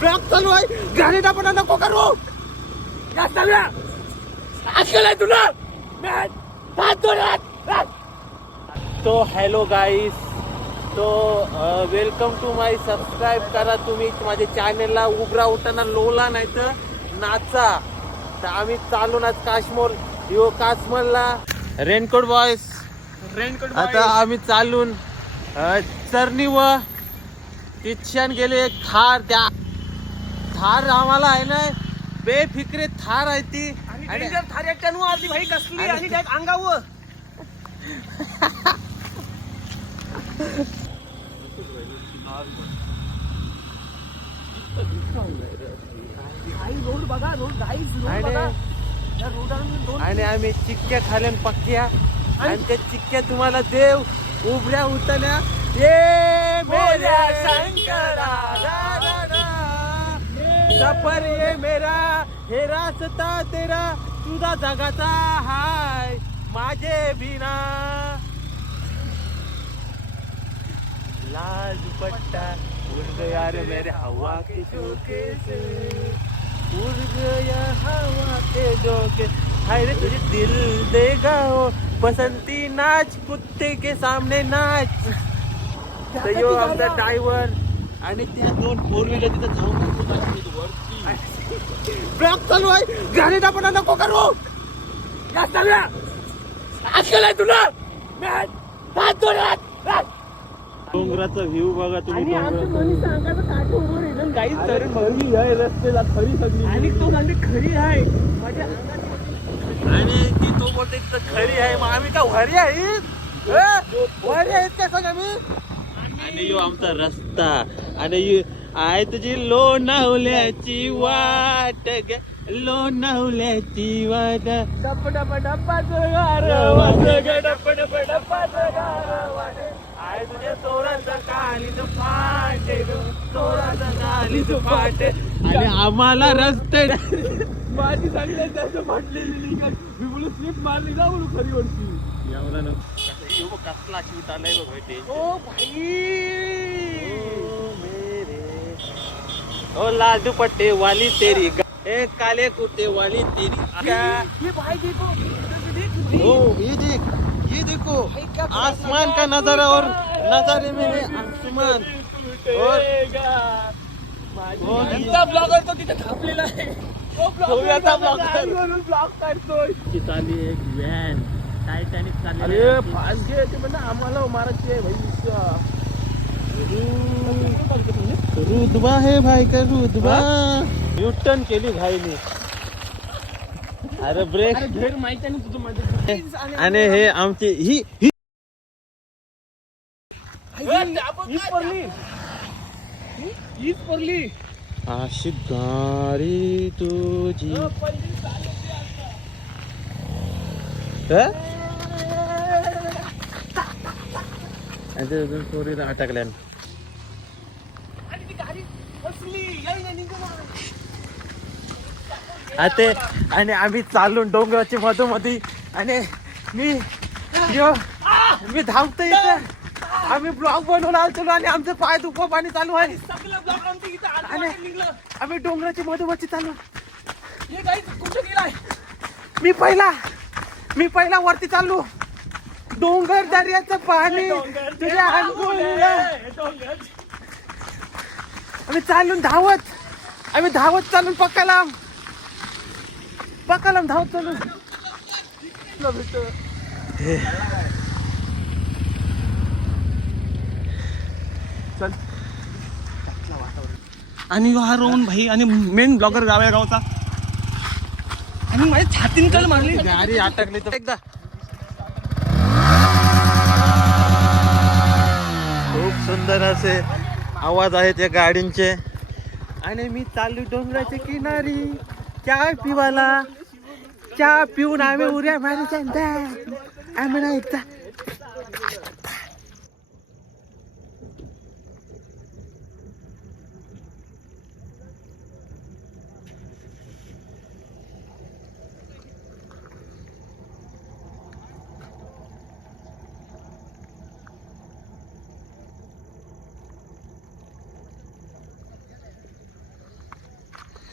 Block चालू आहे. गाडी पण नको करू. तुला तो हॅलो गाईस. तो वेलकम टू माय. सबस्क्राईब करा तुम्ही माझ्या चॅनलला. उबरा उठाना लोला नाही तर नाचा. तर आम्ही चालून आज काश्मीरला रेनकोट बॉयस. आता आम्ही चालून चरणी व तिच्यान गेले थार. त्या थार आम्हाला आहे ना बेफिक्रे थार आहे ती. आणि थार एकट्यानं आली भाई कसली आणि त्या अंगावर रोड बघा. आणि आम्ही चिक्क्या खाल्यान पक्क्या. आणि त्या चिक्क्या तुम्हाला देव उभ्या उतल्या. ये मेरा शंकरा सफर ये मेरा हे रास्ता तेरा तुझा जगाचा हाय माझे बिना. लाल दुपट्टा उड़ गया रे मेरे हवा के झोंके से. उड़ गया हवा के झोंके. हाय रे तुझे दिल देगा हो बसंती नाच कुत्ते के सामने नाच. तर यो आमचा ड्रायव्हर आणि त्या दोन फोर व्हीलर तिथं जाऊन ब्लॉक चालू आहे. गाडी पण नको करू. तुला डोंगराचा व्ह्यू बघा तुम्ही. रस्त्याला खरी सगळी आणि तो म्हणजे खरी आहे माझ्या अंगात. आणि ती तो बोलते खरी आहे. मग आम्ही का वरी आहेत का सगळं मी. आणि यो आमचा रस्ता. आणि आय तुझी लोणावल्याची वाट ग लोणावल्याची वाट. डप डप डप्पाचं गार वाजं ग डप डप डप्पाचं गार वाजं. आय तुझ्या तोराचं कालीचं फाट ग तोराचं कालीचं फाट. आणि आम्हाला रस्ते माझी चांगली त्याचं फाटलेली मी बोलू स्लिप मारली ना बोलू खरी वरती. कसला शूट आलाय बघ. ओ भाई ओ लाल दुपट्टे वाली तेरी ए काले कुर्ते वाली तेरी. ये भाई देखो. ओ ये देखो आसमान का नजारा और नजारे में है आसमान. और ब्लॉगर तो तिथे थांबलेला आहे. ब्लॉग काढतोय. चालली एक व्हॅन टायटॅनिक चालली. अरे फास्ट घे म्हणजे आम्हाला मारायची आहे भाई. रुदबा है भाई का रुदबा. युटर्न केली भाईने. अरे ब्रेक घेर माहिती आहे तुझं मध्ये. आणि हे आमची ही पडली अशी गाडी तुझी. अजून चोरीला अटकल्या. आता आणि आम्ही चालून डोंगराची मधोमधी. आणि मी धावतो इथं. आम्ही ब्लॉग बनवून आलो आणि आमचं पाय दुखा पाणी चालू आहे. आणि आम्ही डोंगराची मधोमधी चालू. कुठे गेलाय. मी पहिला वरती चालू. डोंगर दर्याचं पाणी तुझ्या अंगोला. आम्ही चालून धावत चालून पक्कालाम धावत चालून. चल आणि हा रोहन भाई आणि मेन ब्लॉगर गावचा. आणि माझ्या छातीन काल मारली गाडी अटकली तर एकदा. खूप सुंदर असे आवाज आहेत या गाडींचे. आणि मी चालू डोंगराच्या किनारी चहा पिवाला. चहा पिऊन आम्ही उड्या मारायच्या. आम्ही नाही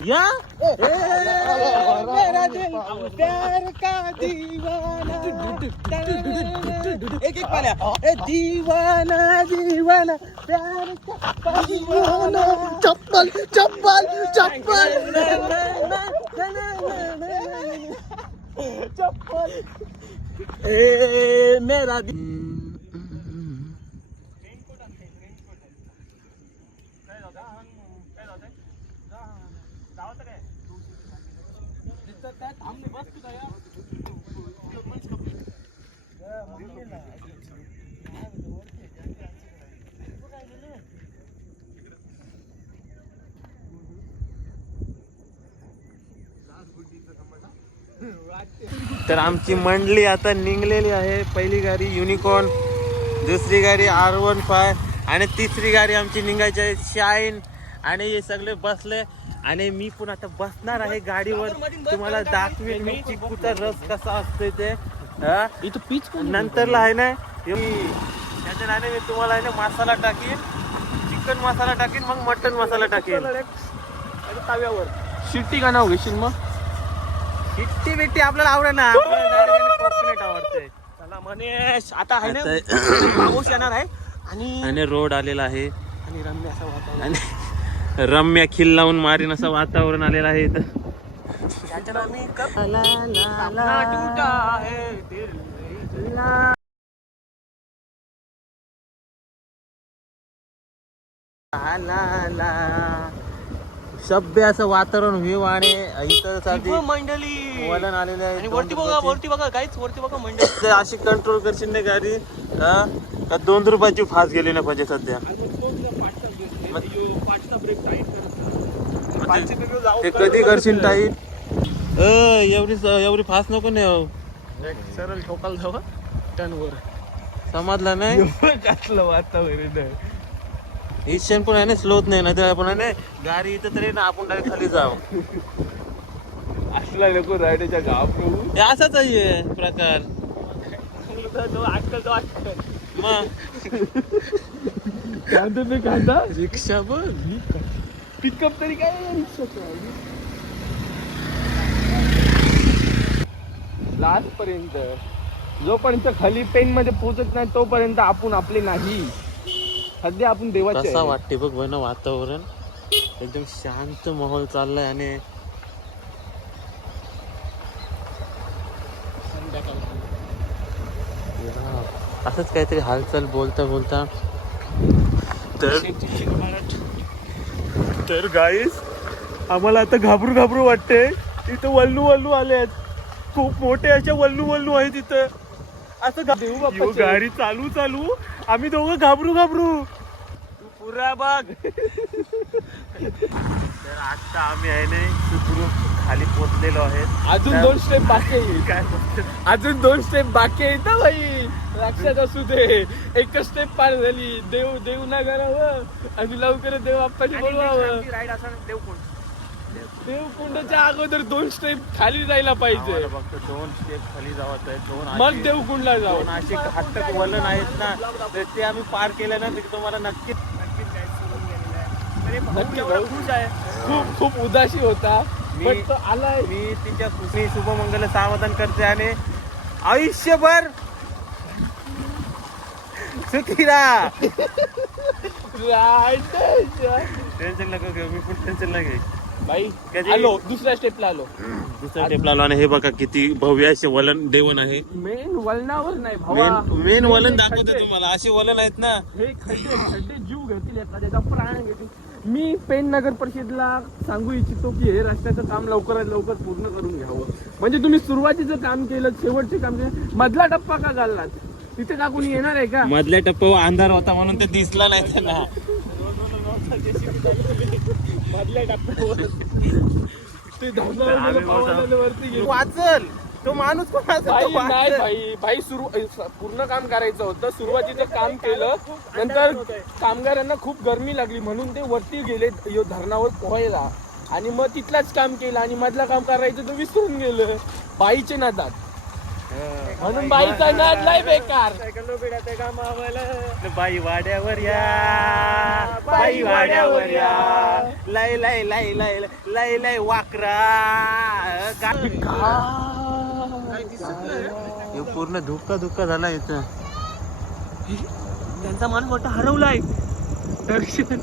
या मेरा दिल प्यार का दीवाना एक एक पाल्या दीवाना दीवाना प्यार का दीवाना चप्पल चप्पल चप्पल चप्पल ए मेरा तर आमची मंडळी आता निघलेली आहे. पहिली गाडी युनिकॉर्न, दुसरी गाडी R15 आणि तिसरी गाडी आमची निघायची आहे शाईन. आणि हे सगळे बसले आणि मी पण आता बसणार आहे गाडीवर. तुम्हाला दाखवेन मी चिकूचा रस कसा असतोय ते. इथं पीच नंतरला आहे ना त्याच्या नाही मी तुम्हाला आहे ना मसाला टाकीन, चिकन मसाला टाकीन, मग मटन मसाला टाकीन ताव्यावर. शिट्टी का नाव घेशील मग? शिट्टी बिट्टी आपल्याला आवडेल ना, कोकोनट आवडते. चला मनेश आता आहे ना पाऊस येणार आहे आणि रोड आलेला आहे आणि रम्य असं वातावरण आणि रम्य खिल लावून मारीन असं वातावरण आलेलं आहे इथं. सभ्य असं वातावरण व्ह्यू आणि इथं मंडळी वलन आलेले आहे. वरती बघा काहीच वरती बघा मंडळी. अशी कंट्रोल करशील नाही गाडी का 2 रुपयाची फास्ट गेली ना पाहिजे सध्या. ते कधी करशील टाईट एवढी फास्ट नको नाही. सरळ ठोकाल जावं टनवर समजला नाही. वातावरण इच्छन पण आहे ना स्लोत नाही ना तर आपण आहे ना गाडी इथं तरी ना आपण डायरेक्ट खाली जावं असला नको रायडेच्या गाव असाच आहे प्रकार. मग कांदा रिक्षा बघ पिकअप तरी काय लास्ट पर्यंत जोपर्यंत खाली पेन मध्ये पोहोचत नाही तोपर्यंत आपण आपले नाही. सध्या आपण देवाचे कसं वाटते बघ बन वातावरण एकदम शांत माहोल चाललाय आणि असंच काहीतरी हालचाल बोलता बोलता तर गाईस आम्हाला आता घाबरू वाटते. इथं वल्लू आले आहेत, खूप मोठे असे वल्लू आहेत इथं. असं गाडी चालू आम्ही दोघं घाबरू पुरा बघ. तर आता आम्ही आहे नाही सुखरूप खाली पोचलेलो आहे. अजून 2 स्टेप बाकी आहे. काय अजून 2 स्टेप बाकी आहे ना भाई, लक्षात असू दे. एक स्टेप पार झाली. देव ना करावं आणि लवकर देव बाप्पाची बोलवावं. देवकुंडच्या अगोदर 2 स्टेप खाली जायला पाहिजे. फक्त 2 स्टेप खाली जावत आहे. 2 मग देवकुंडला जावं. असे घातक वलन आहेत ना तर ते आम्ही पार केलं ना तर तुम्हाला नक्कीच खुश आहे. खूप उदासी होता पण तो आलाय. मी तिच्या खुशी शुभमंगल सावधान करते आणि आयुष्यभर सुखी राहा. टेन्शन नको घेऊ, मी पण टेन्शन नाही घे भाई. आलो दुसऱ्या स्टेपला आलो आणि हे बघा किती भव्य असे वलन देवन आहे. मेन वलनावर नाही भावा, मेन वलन दाखवते तुम्हाला. असे वलन आहेत ना हे खड्डे जीव घेतील त्याचा प्राण घेतील. मी पेन नगर परिषदला सांगू इच्छितो की हे रस्त्याचं काम लवकरात लवकर पूर्ण करून घ्यावं. म्हणजे तुम्ही सुरुवातीचं काम केलं, शेवटचे काम केलं, मधला टप्पा का घाललात? तिथे का कोणी येणार आहे का? मधल्या टप्प्यावर अंधार होता म्हणून ते दिसला नाही त्यांना. मधल्या टप्प्यावर वाचल तो माणूस नाही भाई. पूर्ण काम करायचं होतं. सुरुवातीचं काम केलं, नंतर कामगारांना खूप गरमी लागली म्हणून ते वरती गेले धरणावर पोहायला आणि मग तिथलाच काम केलं आणि मधला काम करायचं तर विसरून गेलं बाईच्या नादात. म्हणून बाईचा नाद लय बेकार. बाई वाड्यावर या, बाई वाड्यावर या, लय लय लय लय लय लय वाकरा हे पूर्ण धुक्का झाला इथं. त्यांचा मान मोठा हरवलाय. दर्शन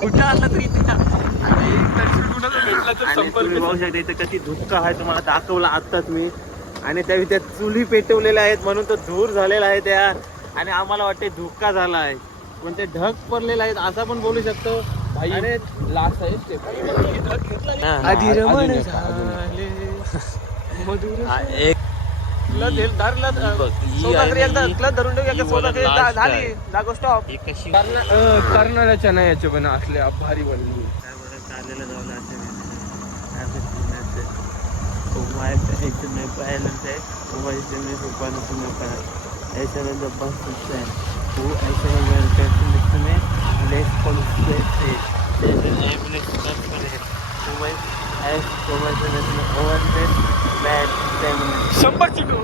कुठं आला तरी दर्शन कुणाला भेटला तर संपर्क. बघू शकता इथं किती धुक्का आहे, तुम्हाला दाखवला आत्ताच मी. आणि त्या चुली पेटवलेल्या आहेत म्हणून तो धूर झालेला आहे त्या. आणि आम्हाला वाटते धुक्का झाला आहे, पण ते ढग पडलेले आहेत असं पण बोलू शकतो. आणि लास्ट आहे आधी रमण कर्नाळ्याच्या नाही याचे पण असले भारी बनली. ऐसे में जब बस सुनते हैं वो ऐसे में मैं कहते में लेस पॉलिसी से एम्बुलेंस बस करे तो मैं ऐसे तो मैं ओवर बेड बैड 100 किलो